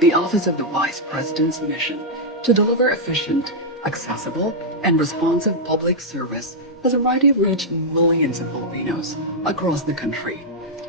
The Office of the Vice President's mission to deliver efficient, accessible, and responsive public service has already reached millions of Filipinos across the country.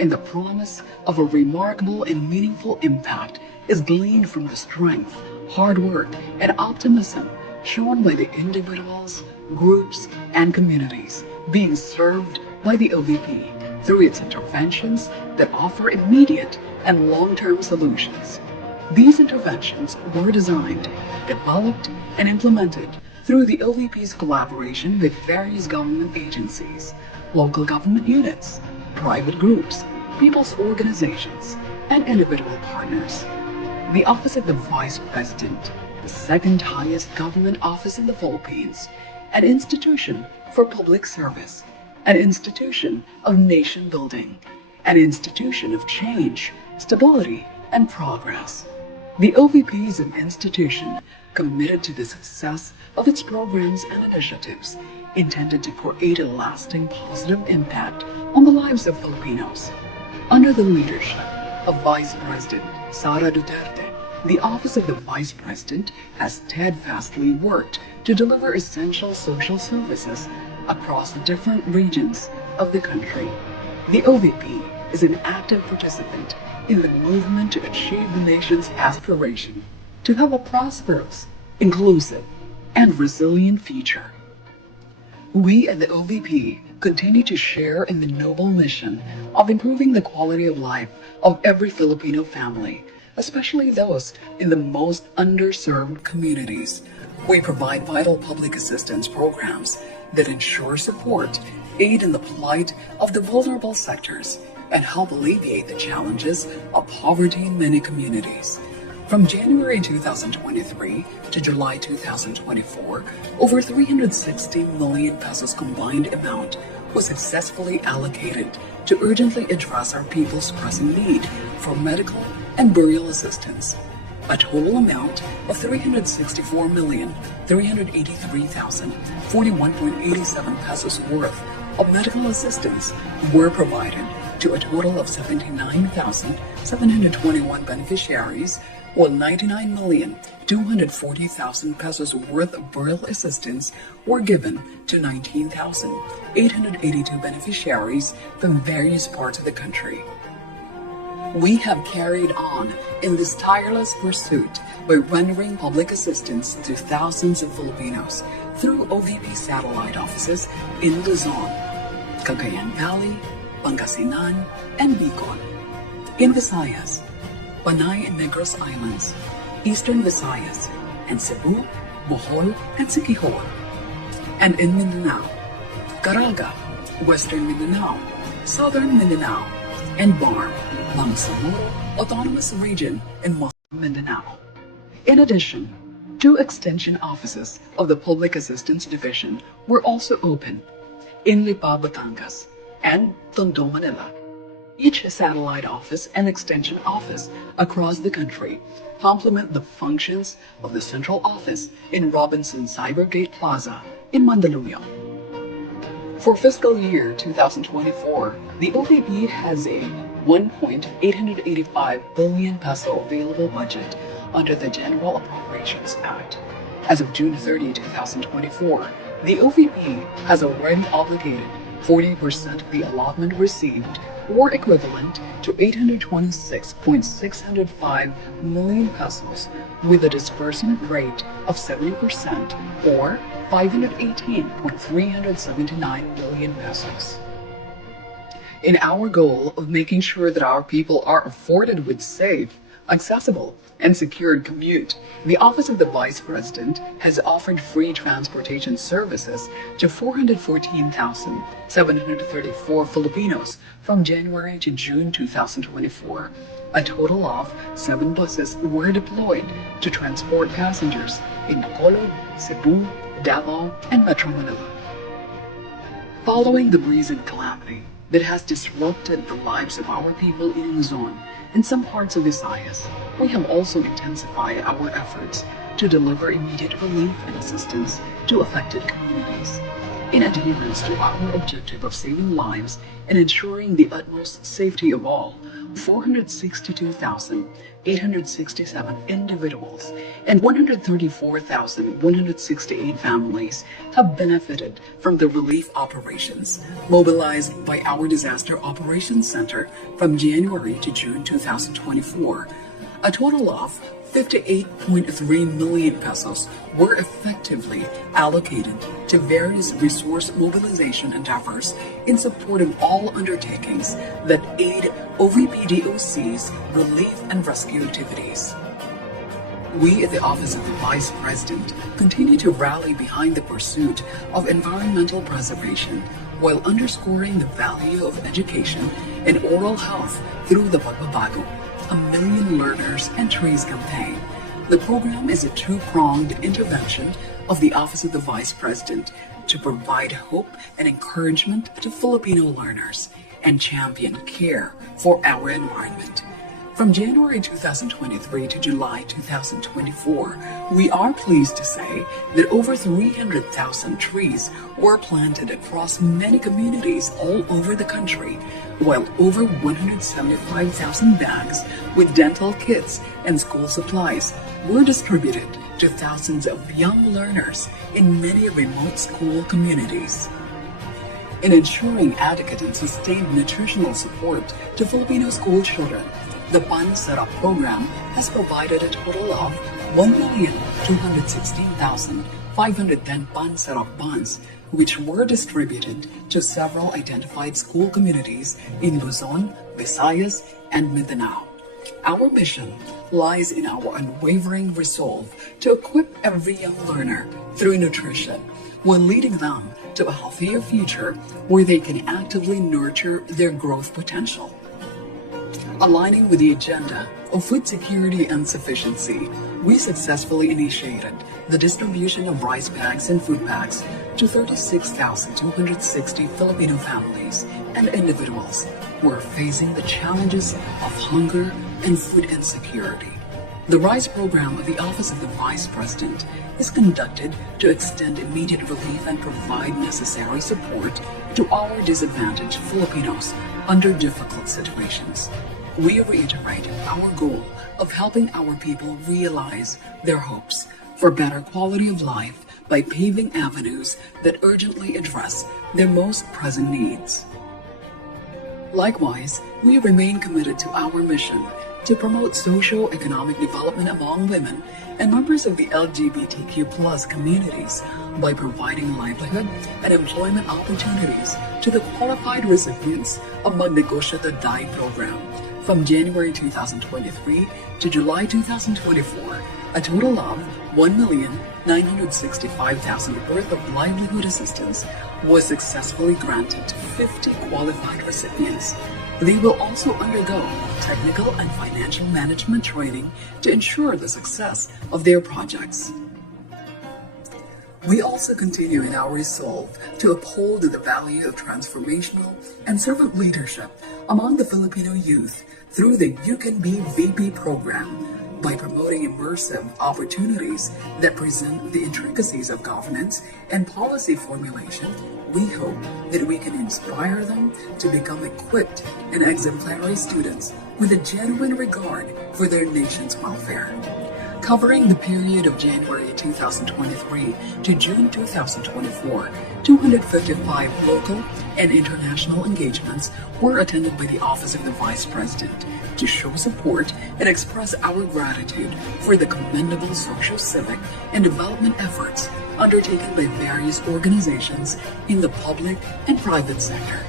And the promise of a remarkable and meaningful impact is gleaned from the strength, hard work, and optimism shown by the individuals, groups, and communities being served by the OVP through its interventions that offer immediate and long-term solutions. These interventions were designed, developed, and implemented through the OVP's collaboration with various government agencies, local government units, private groups, people's organizations, and individual partners. The Office of the Vice President, the second highest government office in the Philippines, an institution for public service, an institution of nation building, an institution of change, stability, and progress. The OVP is an institution committed to the success of its programs and initiatives intended to create a lasting positive impact on the lives of Filipinos. Under the leadership of Vice President Sara Duterte, the Office of the Vice President has steadfastly worked to deliver essential social services across different regions of the country. The OVP is an active participant in the movement to achieve the nation's aspiration to have a prosperous, inclusive, and resilient future. We at the OVP continue to share in the noble mission of improving the quality of life of every Filipino family, especially those in the most underserved communities. We provide vital public assistance programs that ensure support, aid in the plight of the vulnerable sectors, and help alleviate the challenges of poverty in many communities. From January 2023 to July 2024, over 360 million pesos combined amount was successfully allocated to urgently address our people's pressing need for medical and burial assistance. A total amount of 364,383,041.87 pesos worth of medical assistance were provided to a total of 79,721 beneficiaries, while 99,240,000 pesos worth of burial assistance were given to 19,882 beneficiaries from various parts of the country. We have carried on in this tireless pursuit by rendering public assistance to thousands of Filipinos through OVP satellite offices in Luzon, Cagayan Valley, Pangasinan, and Bicol. In Visayas, Panay and Negros Islands, Eastern Visayas, and Cebu, Bohol, and Siquijor. And in Mindanao, Caraga, Western Mindanao, Southern Mindanao, and BARM, Bangsamoro Autonomous Region in Mindanao. In addition, 2 extension offices of the Public Assistance Division were also open in Lipa, Batangas, and Tondo, Manila. Each satellite office and extension office across the country complement the functions of the central office in Robinson Cybergate Plaza in Mandaluyong. For fiscal year 2024, the OVP has a 1.885 billion peso available budget under the General Appropriations Act. As of June 30, 2024, the OVP has already obligated 40% of the allotment received, or equivalent to 826.605 million pesos, with a disbursement rate of 70%, or 518.379 million pesos. In our goal of making sure that our people are afforded with safe, accessible, and secured commute, the Office of the Vice President has offered free transportation services to 414,734 Filipinos from January to June 2024. A total of 7 buses were deployed to transport passengers in Bacolod, Cebu, Davao, and Metro Manila. Following the recent calamity that has disrupted the lives of our people in Luzon and some parts of Visayas, we have also intensified our efforts to deliver immediate relief and assistance to affected communities. In adherence to our objective of saving lives and ensuring the utmost safety of all, 462,867 individuals and 134,168 families have benefited from the relief operations mobilized by our Disaster Operations Center from January to June 2024. A total of 58.3 million pesos were effectively allocated to various resource mobilization endeavors in support of all undertakings that aid OVPDOC's relief and rescue activities. We at the Office of the Vice President continue to rally behind the pursuit of environmental preservation while underscoring the value of education and oral health through the Pagbabago, a Million Learners and Trees campaign. The program is a two-pronged intervention of the Office of the Vice President to provide hope and encouragement to Filipino learners and champion care for our environment. From January 2023 to July 2024, we are pleased to say that over 300,000 trees were planted across many communities all over the country, while over 175,000 bags with dental kits and school supplies were distributed to thousands of young learners in many remote school communities. In ensuring adequate and sustained nutritional support to Filipino school children, the Pan Setup program has provided a total of 1,216,510 Pan Setup buns, which were distributed to several identified school communities in Luzon, Visayas, and Mindanao. Our mission lies in our unwavering resolve to equip every young learner through nutrition, while leading them to a healthier future where they can actively nurture their growth potential. Aligning with the agenda of food security and sufficiency, we successfully initiated the distribution of rice bags and food packs to 36,260 Filipino families and individuals who are facing the challenges of hunger and food insecurity. The RISE program of the Office of the Vice President is conducted to extend immediate relief and provide necessary support to our disadvantaged Filipinos under difficult situations. We reiterate our goal of helping our people realize their hopes for better quality of life by paving avenues that urgently address their most pressing needs. Likewise, we remain committed to our mission to promote socio-economic development among women and members of the LGBTQ+ communities by providing livelihood and employment opportunities to the qualified recipients of Magnegosyo Day program. From January 2023 to July 2024, a total of 1,965,000 worth of livelihood assistance was successfully granted to 50 qualified recipients. They will also undergo technical and financial management training to ensure the success of their projects. We also continue in our resolve to uphold the value of transformational and servant leadership among the Filipino youth through the You Can Be VP program. By promoting immersive opportunities that present the intricacies of governance and policy formulation, we hope that we can inspire them to become equipped and exemplary students with a genuine regard for their nation's welfare. Covering the period of January 2023 to June 2024, 255 local and international engagements were attended by the Office of the Vice President to show support and express our gratitude for the commendable social, civic, and development efforts undertaken by various organizations in the public and private sector.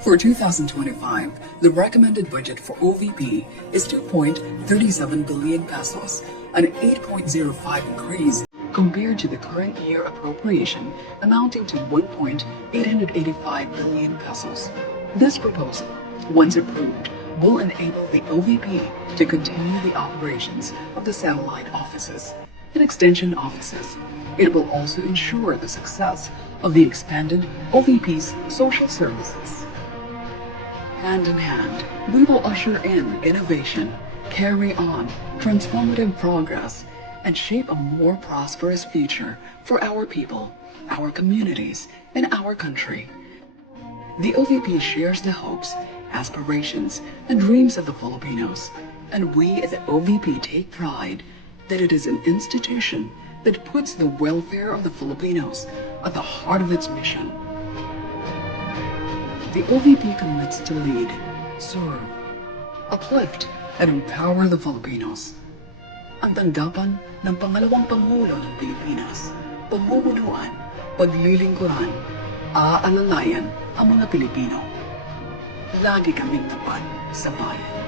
For 2025, the recommended budget for OVP is 2.37 billion pesos, an 8.05 increase compared to the current year appropriation amounting to 1.885 billion pesos. This proposal, once approved, will enable the OVP to continue the operations of the satellite offices and extension offices. It will also ensure the success of the expanded OVP's social services. Hand in hand, we will usher in innovation, carry on transformative progress, and shape a more prosperous future for our people. our communities, and our country. The OVP shares the hopes, aspirations, and dreams of the Filipinos, and we at the OVP take pride that it is an institution that puts the welfare of the Filipinos at the heart of its mission. The OVP commits to lead, serve, uplift, and empower the Filipinos. Ang tanggapan ng pangalawang Pangulo ng Pilipinas, pamumunuan, paglilingkuran, aalalayan ang mga Pilipino. Lagi kaming tapat sa bayan.